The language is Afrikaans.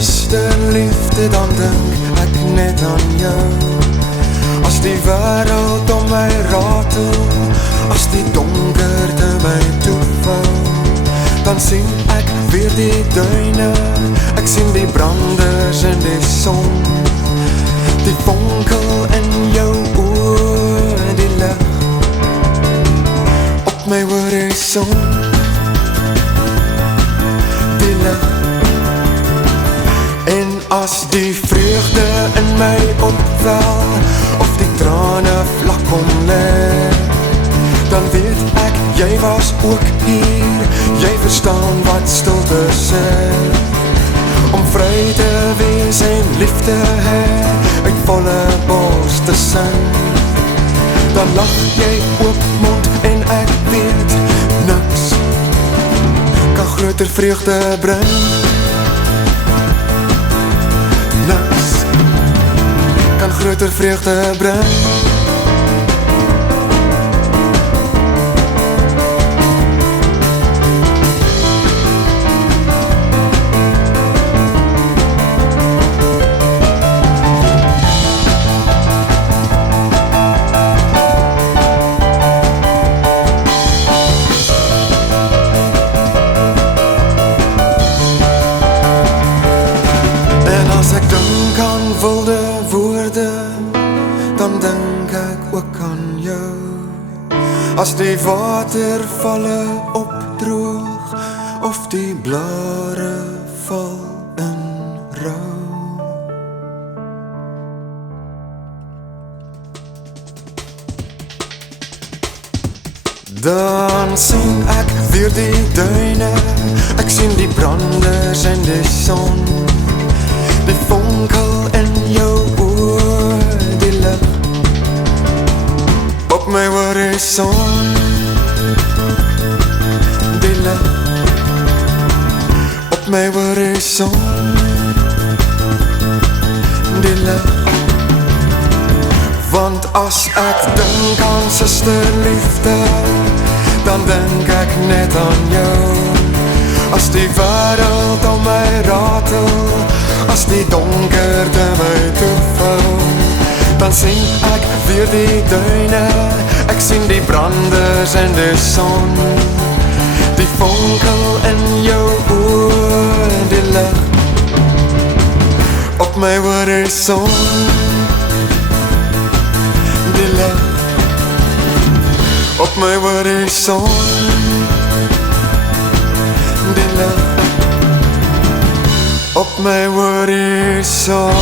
suster liefde, dan dink ek net aan jou. As die wêreld om my ratel, as die donkerte my toevou, dan sien ek weer die duine, ek sien die branders in die son, die vonkel in jou oor, die lig op my horizon, die lig. En as die vreugde in my opwel, of die trane vlak om lê, dan weet ek, jy was ook hier, jy verstaan wat stilte sê, om vry te wees en liefde hê, uit volle bors te sing, dan lach jy oop mond en ek weet, niks kan groter vreugde bring, niks kan groter vreugde bring. As ek dink aan wilde woorde, dan dink ek ook aan jou. As die watervalle opdroog, of die blare val in rou, dan sien ek weer die duine, ek sien die branders en die son, die vonkel in jou oor, die lig op my horizon, die lig op my horizon, die lig. Want as ek dink aan suster liefde, dan dink ek net aan jou. As die wêreld om my ratel, as die donkerte my toevou, dan sien ek weer die duine, ek sien die branders en die son, die vonkel in jou oor, die lig op my horizon, die lig op my horizon, die lig op my horizon.